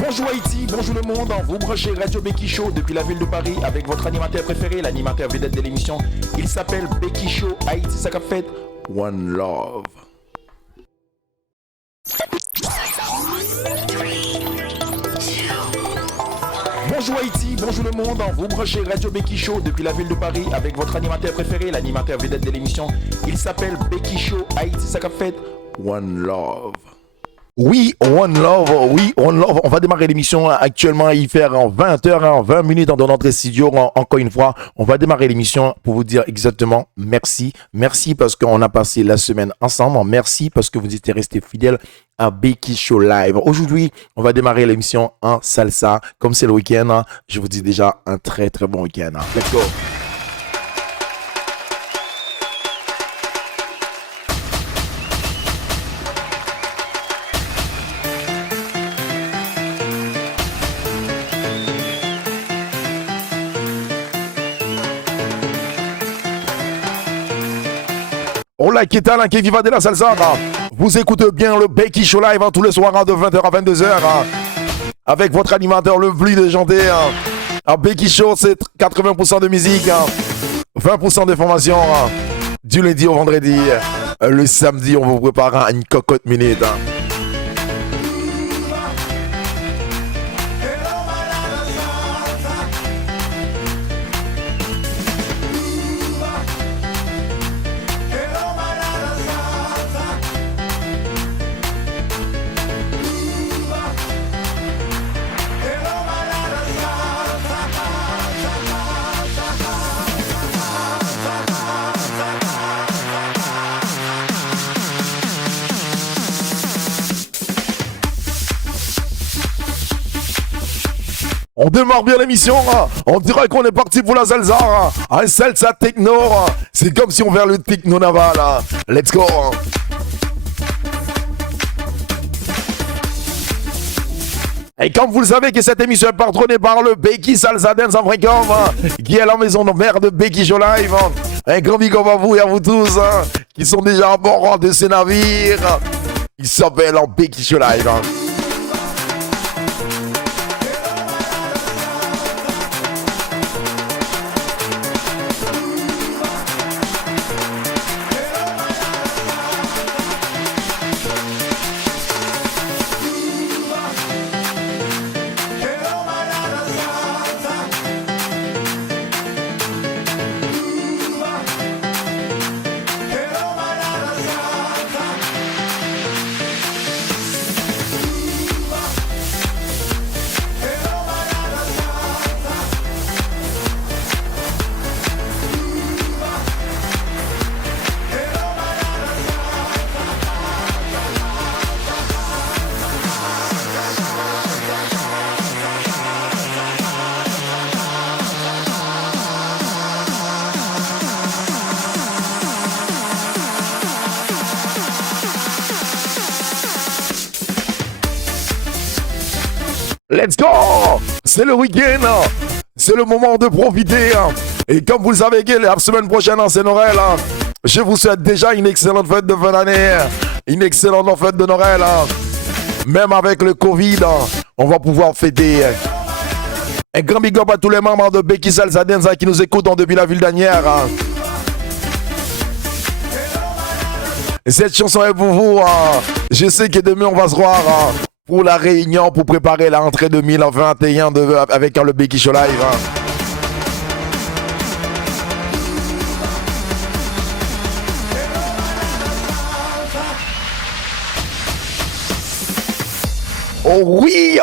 Bonjour Haïti, bonjour le monde, vous branchez Radio Becky Show depuis la ville de Paris avec votre animateur préféré, l'animateur vedette de l'émission. Il s'appelle Becky Show, Haïti ça qu'a fait One Love. Bonjour Haïti, bonjour le monde, vous branchez Radio Becky Show depuis la ville de Paris avec votre animateur préféré, l'animateur vedette de l'émission. Il s'appelle Becky Show, Haïti ça qu'a fait One Love. Oui, One Love, on va démarrer l'émission actuellement, il fait 20h, 20 minutes dans notre studio, encore une fois, on va démarrer l'émission pour vous dire exactement merci parce qu'on a passé la semaine ensemble, merci parce que vous étiez restés fidèles à Becky Show Live. Aujourd'hui, on va démarrer l'émission en salsa, comme c'est le week-end, je vous dis déjà un très très bon week-end. Let's go. Hola, ¿qué tal? Que viva de la salsa. Vous écoutez bien le Becky Show Live tous les soirs de 20h à 22h avec votre animateur le plus déjanté. Becky Show, c'est 80% de musique, 20% d'informations du lundi au vendredi. Le samedi, on vous prépare une cocotte minute. On démarre bien l'émission, on dirait qu'on est parti pour la salsa, un salsa techno, c'est comme si on vers le techno naval, let's go. Et comme vous le savez que cette émission est patronnée par le Becky Salsa Dance Africom, qui est la maison de mère de Becky Show Live, un grand big up à vous et à vous tous, qui sont déjà à bord de ces navires, il s'appelle Becky Show Live. Let's go! C'est le week-end, c'est le moment de profiter. Et comme vous le savez, la semaine prochaine, c'est Noël. Je vous souhaite déjà une excellente fête de fin d'année, une excellente fête de Noël. Même avec le Covid, on va pouvoir fêter. Un grand big up à tous les membres de Becky Salsa Dance qui nous écoutent depuis la ville d'Anières. Cette chanson est pour vous. Je sais que demain, on va se voir pour la réunion, pour préparer la rentrée 2021 avec le Becky Show Live. Oh oui,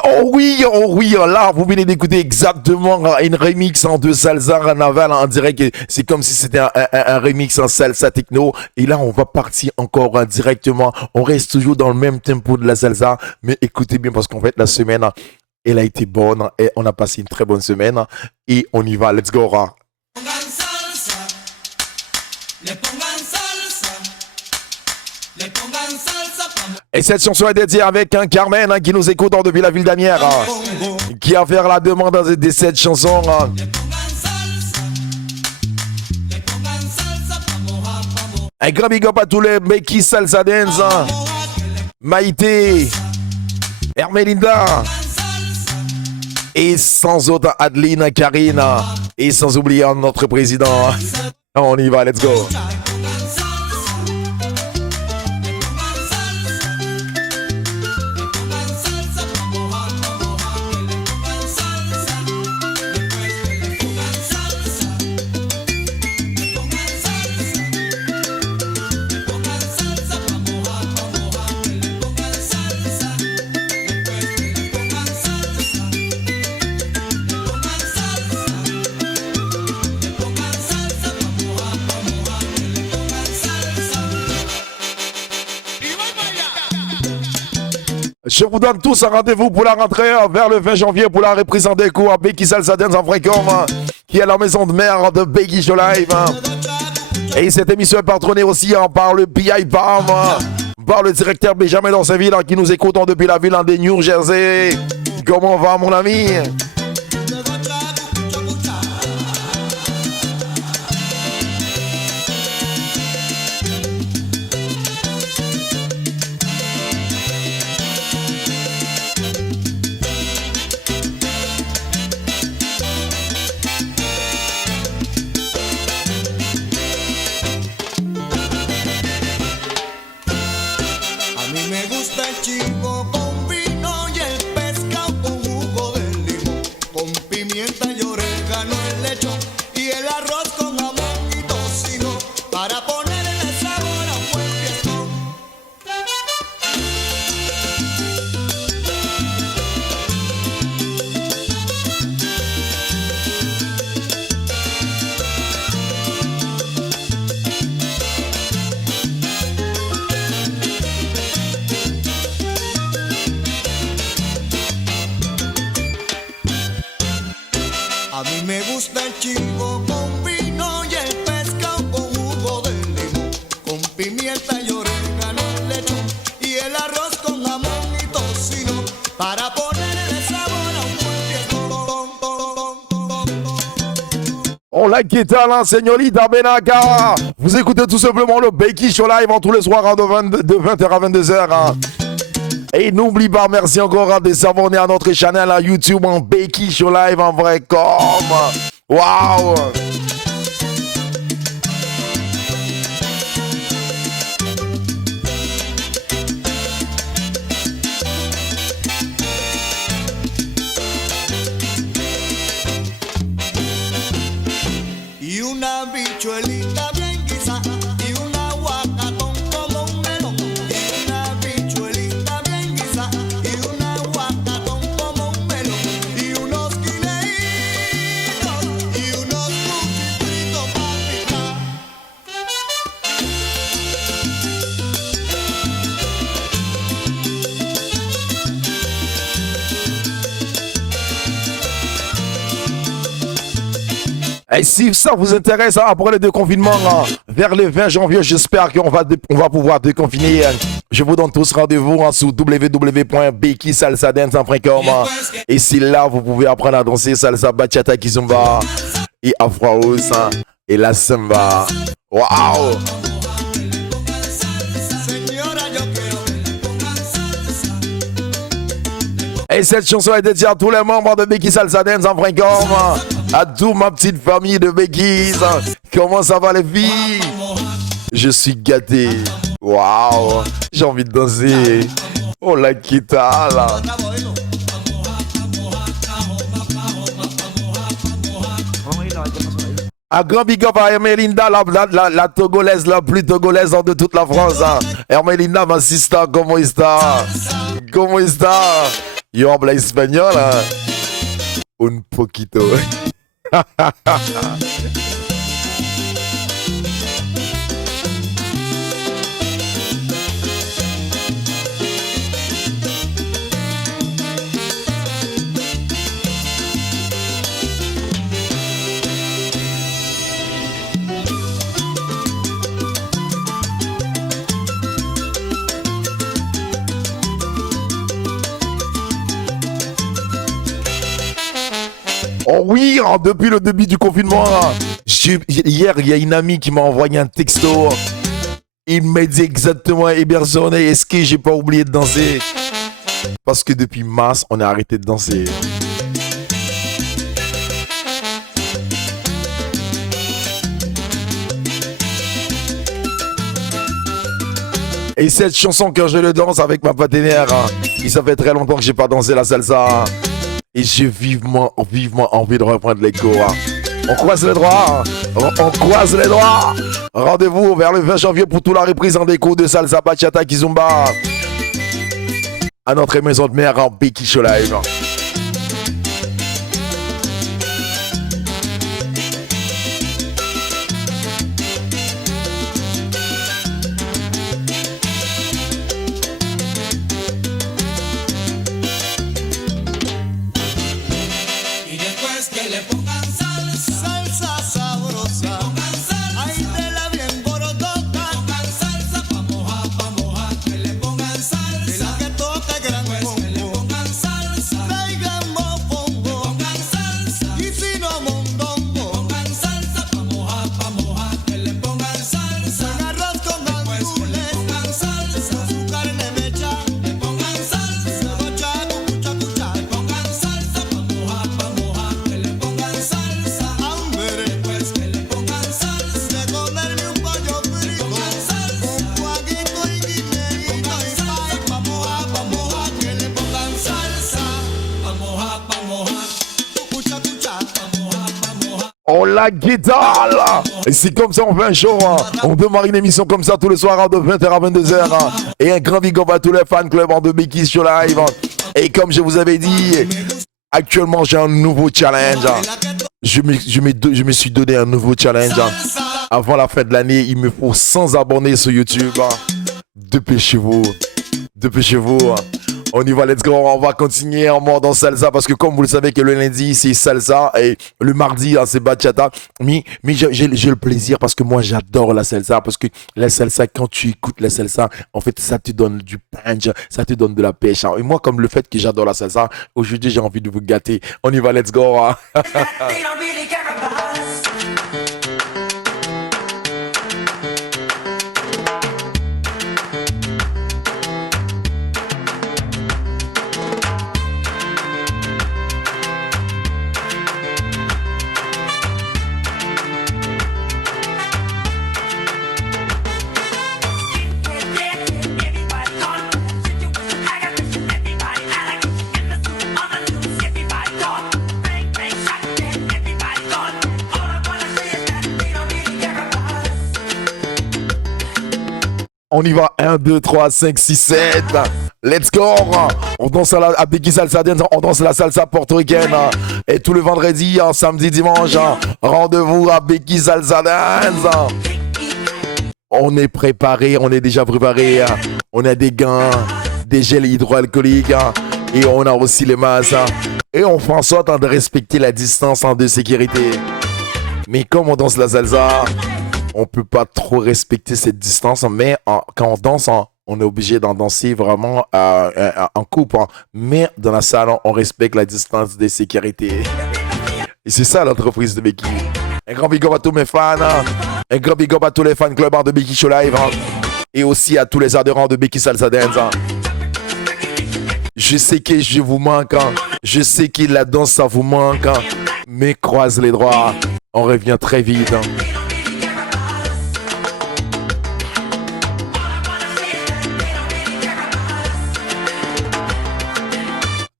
là, vous venez d'écouter exactement une remix de Salsa Naval en direct. C'est comme si c'était un remix en salsa techno. Et là, on va partir encore directement. On reste toujours dans le même tempo de la salsa. Mais écoutez bien parce qu'en fait, la semaine, elle a été bonne et on a passé une très bonne semaine. Et on y va, let's go. Et cette chanson est dédiée avec un Carmen qui nous écoute depuis la ville d'Anières, qui a fait la demande de cette chanson. Un grand big up à tous les Becky Salsa Dance, Maïté, Hermelinda, Et sans autre Adeline, Karina. Et sans oublier notre président. On y va, let's go. Je vous donne tous un rendez-vous pour la rentrée vers le 20 janvier pour la reprise en déco à Becky Salsa Dance en Frécom, qui est la maison de mère de Becky Show Live. Et cette émission est patronnée aussi par le PI Palm, par le directeur Benjamin Danseville qui nous écoutons depuis la ville de New Jersey. Comment va mon ami? Qui talent, señorita Benaka. Vous écoutez tout simplement le Becky Show Live en tous les soirs de 20h à 22h. Et n'oublie pas, merci encore de s'abonner à notre channel à YouTube en Becky Show Live en vrai comme. Waouh! Bichuelita bien guisada y un aguacatón como un melón. Y una bichuelita bien guisada y un aguacatón como un melón. Y unos guineitos y unos cuchitritos para picar. Et si ça vous intéresse, après le déconfinement, vers le 20 janvier, j'espère qu'on va pouvoir déconfiner. Je vous donne tous rendez-vous sur www.beckysalsadance.com. Et c'est là vous pouvez apprendre à danser salsa, bachata, kizomba et afro house et la samba. Waouh! Et cette chanson est dédiée à tous les membres de Becky Salsa Dance en Frécom, à toute ma petite famille de Becky's. Comment ça va les filles? Je suis gâté. Waouh, j'ai envie de danser. Oh la guitare là. Un grand big up à Hermelinda, la togolaise, la plus togolaise de toute la France. Hermelinda, ma sister, comment está? Comment está? Yo habla español, un poquito. Oh oui, depuis le début du confinement, hier, il y a une amie qui m'a envoyé un texto. Il m'a dit exactement, Eberson, est-ce que j'ai pas oublié de danser? Parce que depuis mars, on a arrêté de danser. Et cette chanson, quand je le danse avec ma partenaire, ça fait très longtemps que j'ai pas dansé la salsa. Et j'ai vivement envie de reprendre les cours. On croise les doigts. On croise les doigts. Rendez-vous vers le 20 janvier pour toute la reprise en déco de salsa, bachata, kizomba. À notre maison de mère en Becky Show Live. Oh la guitare. Et c'est comme ça on fait un show. On démarre une émission comme ça tous les soirs de 20h à 22h. Et un grand big up à tous les fans club de Becky Show Live. Et comme je vous avais dit, actuellement j'ai un nouveau challenge. Je me suis donné un nouveau challenge. Avant la fin de l'année, il me faut 100 abonnés sur YouTube. Dépêchez-vous. Dépêchez-vous. On y va, let's go, on va continuer en mode en salsa parce que comme vous le savez que le lundi c'est salsa et le mardi c'est bachata. Mais j'ai le plaisir parce que moi j'adore la salsa parce que la salsa, quand tu écoutes la salsa, en fait ça te donne du punch, ça te donne de la pêche. Et moi comme le fait que j'adore la salsa, aujourd'hui j'ai envie de vous gâter. On y va, let's go. On y va, 1, 2, 3, 5, 6, 7. Let's go. On danse à Becky Salsa Dance, on danse la salsa portoricaine. Et tout le vendredi, samedi, dimanche, rendez-vous à Becky Salsa Dance. On est préparé, on est déjà préparé. On a des gants, des gels hydroalcooliques. Et on a aussi les masques. Et on fait en sorte de respecter la distance de sécurité. Mais comme on danse la salsa, on peut pas trop respecter cette distance, mais quand on danse, on est obligé d'en danser vraiment en couple. Mais dans la salle, on respecte la distance de sécurité. Et c'est ça l'entreprise de Becky. Un grand big up à tous mes fans. Un grand big up à tous les fans club de Becky Show Live. Et aussi à tous les adhérents de Becky Salsa Dance. Je sais que je vous manque. Je sais que la danse, ça vous manque. Mais croise les doigts. On revient très vite.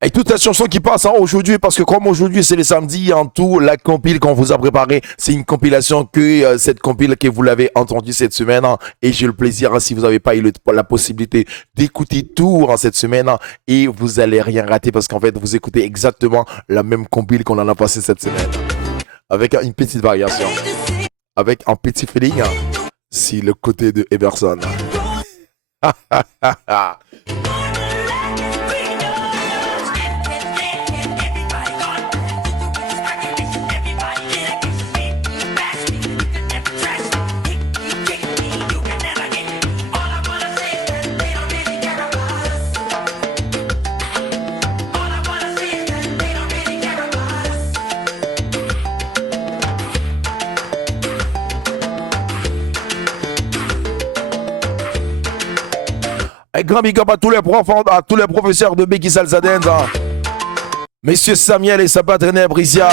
Et toute la chanson qui passe aujourd'hui, parce que comme aujourd'hui c'est le samedi, en tout, la compile qu'on vous a préparée, c'est une compilation que cette compile que vous l'avez entendue cette semaine. Et j'ai le plaisir, si vous n'avez pas eu la possibilité d'écouter tout cette semaine, et vous allez rien rater parce qu'en fait vous écoutez exactement la même compile qu'on en a passé cette semaine. Avec une petite variation. Avec un petit feeling, c'est le côté de Emerson. Un grand big up à tous les profs, à tous les professeurs de Becky Salsa Dance. Monsieur Samuel et sa partenaire Bricia.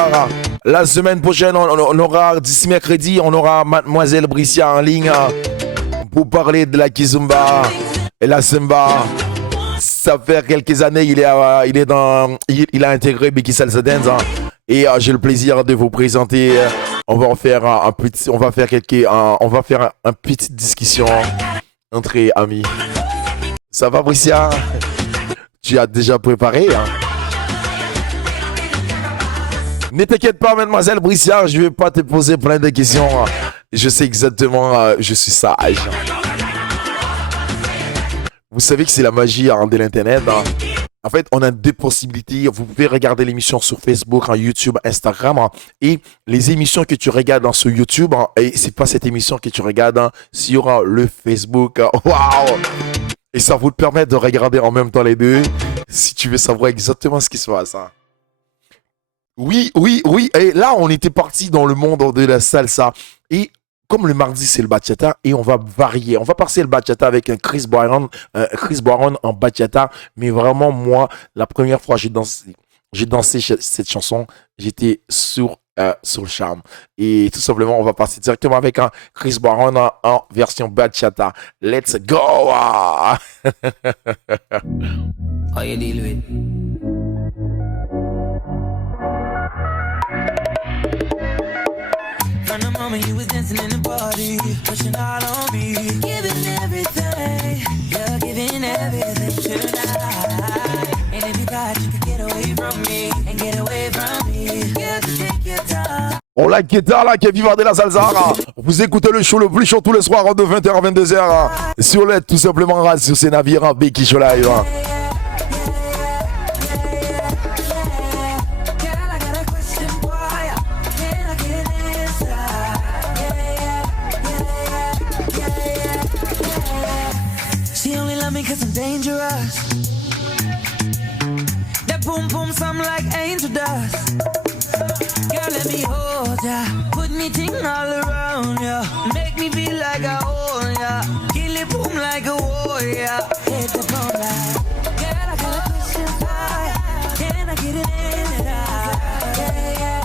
La semaine prochaine, on aura, d'ici mercredi, on aura Mademoiselle Bricia en ligne pour parler de la kizomba. Et la Simba, ça fait quelques années, il a intégré Becky Salsa Dance. Hein. Et j'ai le plaisir de vous présenter. On va faire un petite discussion entre amis. Ça va, Bricia? Tu as déjà préparé, hein? Ne t'inquiète pas, mademoiselle Bricia, je vais pas te poser plein de questions. Je sais exactement, je suis sage. Vous savez que c'est la magie hein, de l'internet. Hein. En fait, on a deux possibilités. Vous pouvez regarder l'émission sur Facebook, YouTube, Instagram. Hein, et les émissions que tu regardes sur YouTube, hein, et c'est pas cette émission que tu regardes hein, sur le Facebook. Waouh! Et ça vous permet de regarder en même temps les deux si tu veux savoir exactement ce qui se passe. Hein. Oui. Et là, on était parti dans le monde de la salsa. Et comme le mardi, c'est le bachata et on va varier. On va passer le bachata avec un Chris Brown en bachata. Mais vraiment, moi, la première fois j'ai dansé cette chanson, j'étais sur le charme. Et tout simplement, on va passer directement avec un Chris Brown en version bachata. Let's go! How you deal with? From the moment you was dancing in the party, pushing all on me, giving everything, you're giving everything tonight. And if you thought you could get away from me, and get away from me, you could take your time. On la guitare là qui est vivant de la salsa. Vous écoutez le show le plus chaud tous les soirs de 20h à 22h sur l'aide tout simplement sur ces navires Becky Show Live. Cause I'm dangerous. That boom boom sound like angel dust. Girl, let me hold ya. Put me ting all around ya. Make me feel like I own ya. Kill it boom like a warrior. Hit the phone line. Girl, I got a question for ya. Can I get it in and out? Yeah.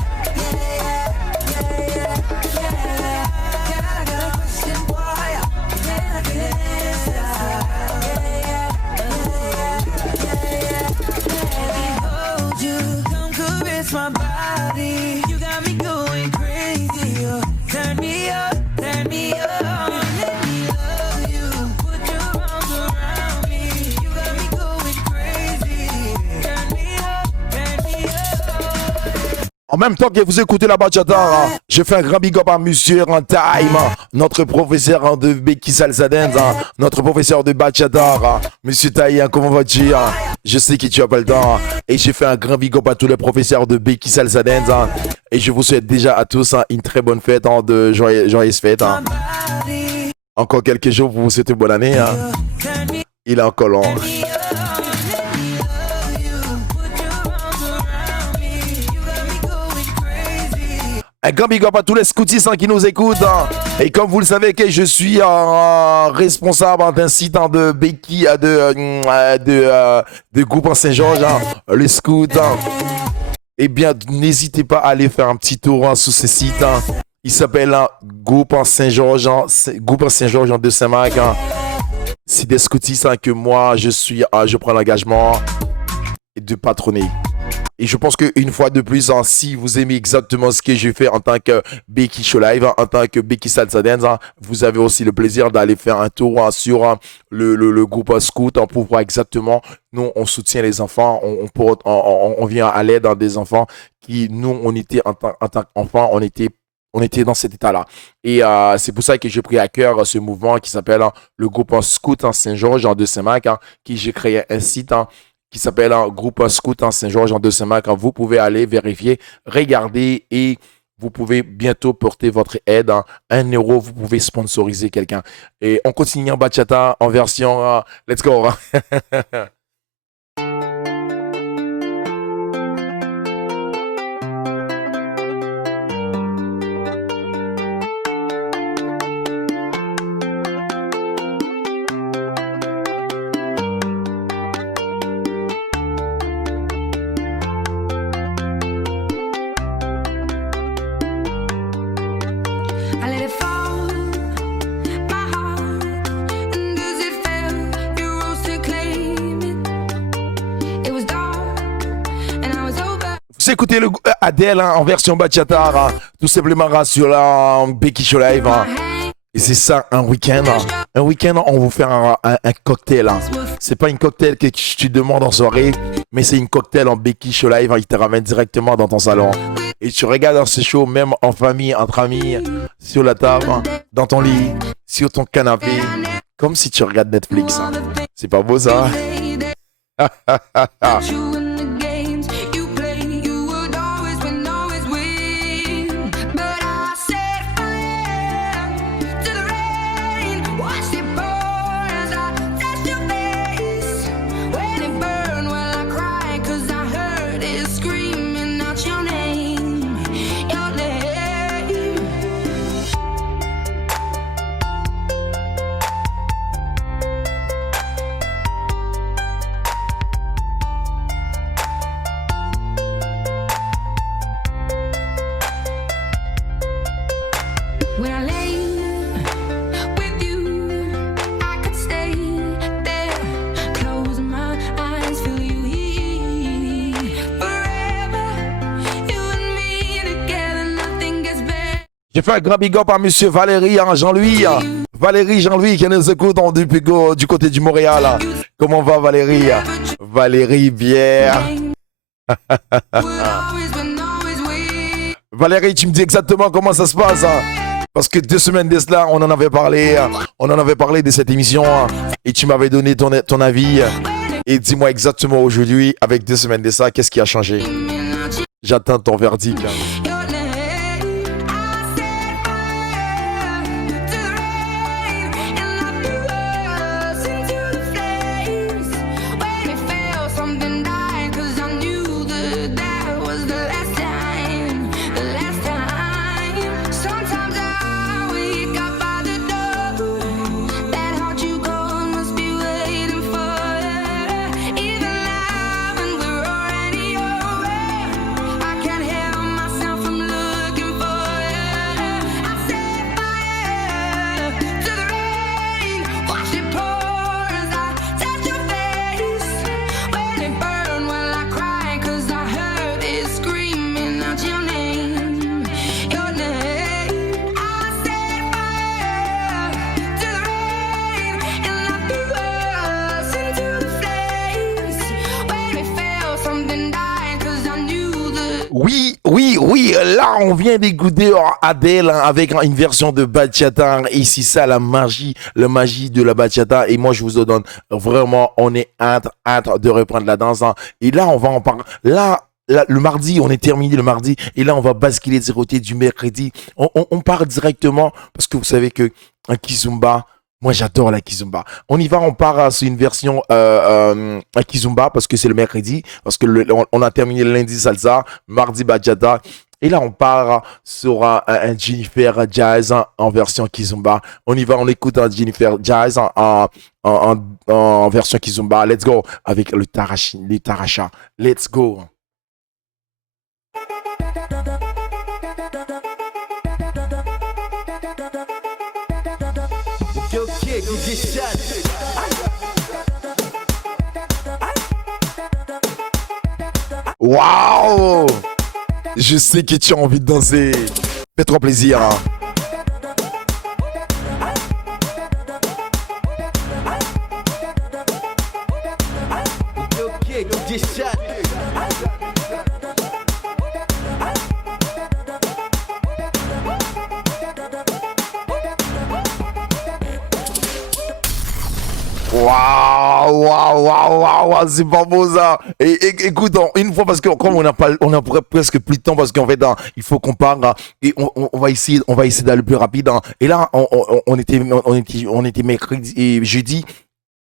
Girl, I got a question for ya. Can I get it in and out? My body, you got me going crazy. You turn me up, let me love you. Put your arms around me, you got me going crazy. Turn me up. En même temps que vous écoutez la bachata, je fais un grand big up à Monsieur en time, notre professeur de Becky Salsa Dance, notre professeur de bachata, Monsieur Taï, comment vas-tu? Je sais que tu as pas le temps. Et je fais un grand big up à tous les professeurs de Becky Salsa Dance. Et je vous souhaite déjà à tous une très bonne fête, de joyeuses fêtes. Encore quelques jours pour vous souhaiter bonne année. Il est encore long. Un grand big up à tous les scoutistes qui nous écoutent. Et comme vous le savez que je suis responsable d'un site de Becky, de groupe en Saint-Georges, le scout. Eh bien, n'hésitez pas à aller faire un petit tour sur ce site. Il s'appelle Groupe en Saint-Georges, de Saint-Marc. C'est des scoutistes que moi, je prends l'engagement de patronner. Et je pense qu'une fois de plus, si vous aimez exactement ce que j'ai fait en tant que Becky Show Live, en tant que Becky Salsa Dance, vous avez aussi le plaisir d'aller faire un tour sur le groupe Scout pour voir exactement. Nous, on soutient les enfants, on vient à l'aide des enfants qui, nous, on était en tant qu'enfants, on était dans cet état-là. Et c'est pour ça que j'ai pris à cœur ce mouvement qui s'appelle le groupe Scout en Saint-Georges de Saint-Marc, qui j'ai créé un site qui s'appelle Groupe Scout en Saint-Georges de Saint-Marc. Vous pouvez aller vérifier, regarder et vous pouvez bientôt porter votre aide. 1 euro, vous pouvez sponsoriser quelqu'un. Et on continue en bachata en version let's go. I let it fall, my heart, and does it feel you écouté Adele en version bachata, tout simplement sur la Becky Show Live. Et c'est ça, un week-end. Un week-end, on va vous faire un cocktail. C'est pas une cocktail que tu demandes en soirée, mais c'est une cocktail en Becky Show Live. Il te ramène directement dans ton salon. Et tu regardes ce show, même en famille, entre amis, sur la table, dans ton lit, sur ton canapé, comme si tu regardes Netflix. C'est pas beau ça? J'ai fait un grand big up à monsieur Valérie, Jean-Louis. Valérie, Jean-Louis qui nous écoute du côté du Montréal. Comment va Valérie? Valérie, bière. Valérie, tu me dis exactement comment ça se passe. Parce que 2 semaines de cela, on en avait parlé. On en avait parlé de cette émission. Et tu m'avais donné ton avis. Et dis-moi exactement aujourd'hui, avec 2 semaines de ça, qu'est-ce qui a changé? J'attends ton verdict. Oui, là on vient d'écouter Adele avec une version de bachata. Et c'est ça la magie de la bachata. Et moi je vous donne vraiment, on est hâte de reprendre la danse. Et là on va en parler. Là, le mardi, on est terminé le mardi. Et là on va basculer du côté du mercredi. On part directement parce que vous savez que un kizomba. Moi, j'adore la kizomba. On y va, on part sur une version kizomba parce que c'est le mercredi, parce que on a terminé le lundi salsa, mardi bachata. Et là, on part sur un Jennifer Jazz en version kizomba. On y va, on écoute un Jennifer Jazz en version kizomba. Let's go avec le Taracha. Let's go. Waouh! Je sais que tu as envie de danser. Fais-toi plaisir. Waouh, c'est pas beau ça. Et écoute, une fois parce que comme on a presque plus de temps parce qu'en fait il faut qu'on parle et on va essayer d'aller le plus rapide. Et là on était mercredi et jeudi.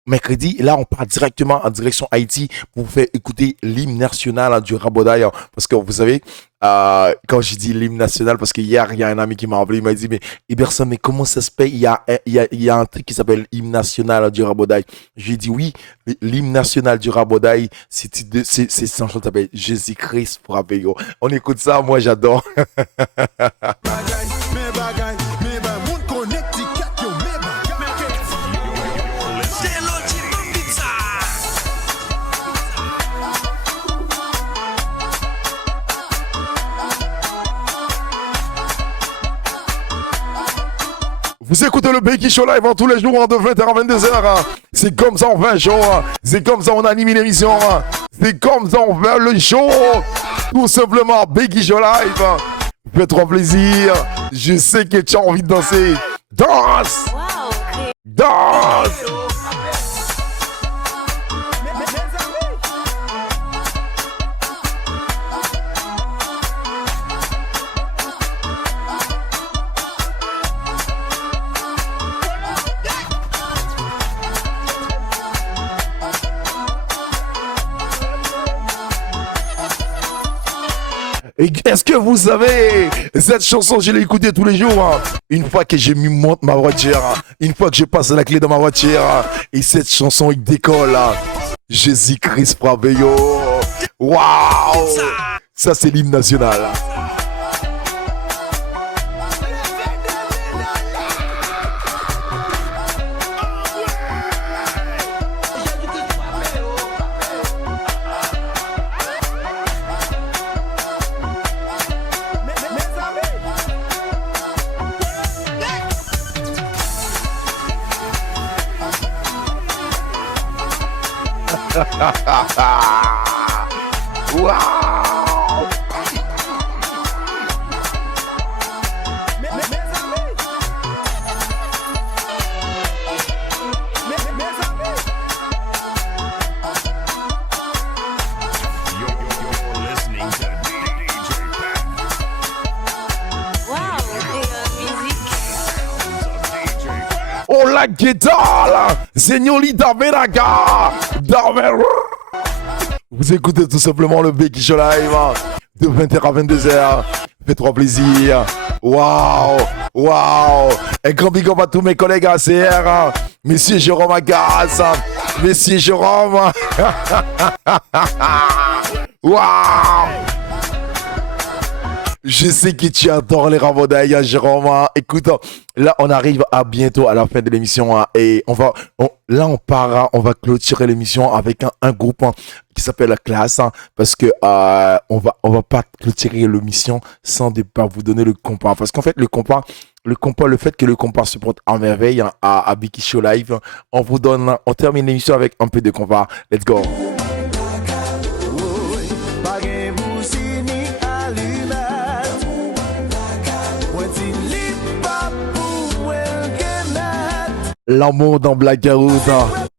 Mercredi, là, on part directement en direction Haïti pour vous faire écouter l'hymne national du Rabodaï. Parce que vous savez, quand je dis l'hymne national, parce qu'hier, il y a un ami qui m'a appelé, il m'a dit, mais Iberson, mais comment ça se fait? Il y a un truc qui s'appelle l'hymne national du Rabodaï. J'ai dit oui, l'hymne national du Rabodaï, c'est ça s'appelle Jésus-Christ frappé. On écoute ça, moi j'adore. Vous écoutez le Becky Show live tous les jours de 20h à 22h. C'est comme ça on fait un show. C'est comme ça on anime l'émission. C'est comme ça on fait le show. Tout simplement, Becky Show live. Fais-toi plaisir. Je sais que tu as envie de danser. Danse! Danse! Est-ce que vous savez, cette chanson, je l'ai écoutée tous les jours. Hein. Une fois que j'ai mis monte ma voiture, une fois que je passe la clé dans ma voiture, et cette chanson, il décolle. Jésus-Christ frappe, yo. Waouh! Ça, c'est l'hymne national. Wow! Oh la guitare, señorita Veraga, vous écoutez tout simplement le Becky Show live de 20h à 22h. Fais-toi plaisir. Waouh, waouh. Un grand big up à tous mes collègues ACR. Monsieur Jérôme Agas, Monsieur Jérôme. Waouh. Je sais que tu adores les ravaudais, Jérôme. Écoute, là, on arrive à bientôt à la fin de l'émission. Et on part, on va clôturer l'émission avec un groupe qui s'appelle La Classe. Parce que on va pas clôturer l'émission sans de pas vous donner le compas. Parce qu'en fait, le fait que le compas se porte à merveille à Becky Show Live, on termine l'émission avec un peu de compas. Let's go. L'amour dans Blackout,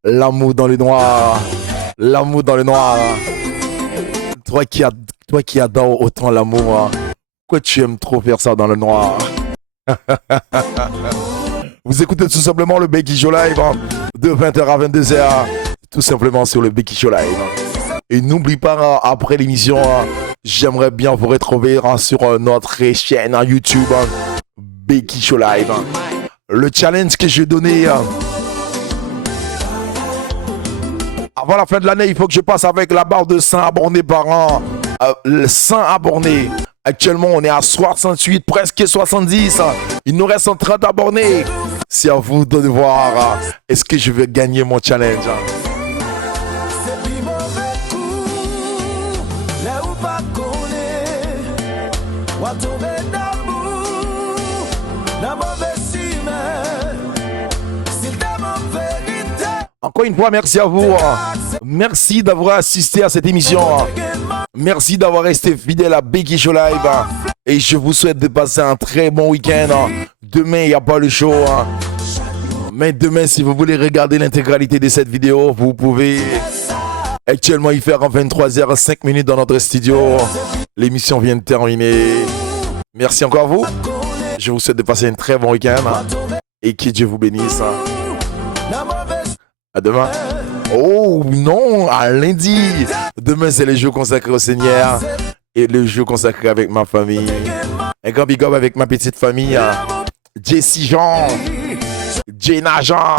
l'amour dans le noir, l'amour dans le noir. Toi qui adores autant l'amour, pourquoi tu aimes trop faire ça dans le noir? Vous écoutez tout simplement le Becky Show Live de 20h à 22h, tout simplement sur le Becky Show Live. Et n'oublie pas, après l'émission, j'aimerais bien vous retrouver sur notre chaîne YouTube Becky Show Live. Le challenge que j'ai donné avant la fin de l'année, il faut que je passe avec la barre de 100 abonnés par an. 100 abonnés. Actuellement, on est à 68, presque 70. Il nous reste 30 abonnés. C'est à vous de voir est-ce que je vais gagner mon challenge. Encore une fois, merci à vous. Merci d'avoir assisté à cette émission. Merci d'avoir resté fidèle à Becky Show Live. Et je vous souhaite de passer un très bon week-end. Demain, il n'y a pas le show. Mais demain, si vous voulez regarder l'intégralité de cette vidéo, vous pouvez actuellement y faire en 23h05 dans notre studio. L'émission vient de terminer. Merci encore à vous. Je vous souhaite de passer un très bon week-end. Et que Dieu vous bénisse. À demain. Oh non, à lundi. Demain, c'est le jour consacré au Seigneur. Et le jour consacré avec ma famille. Un grand big up avec ma petite famille. Jessie Jean. Jenna Jean.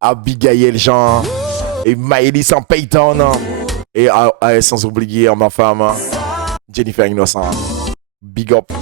Abigail Jean. Et Maëlys en Payton. Et sans oublier ma femme. Jennifer Innocent. Big up.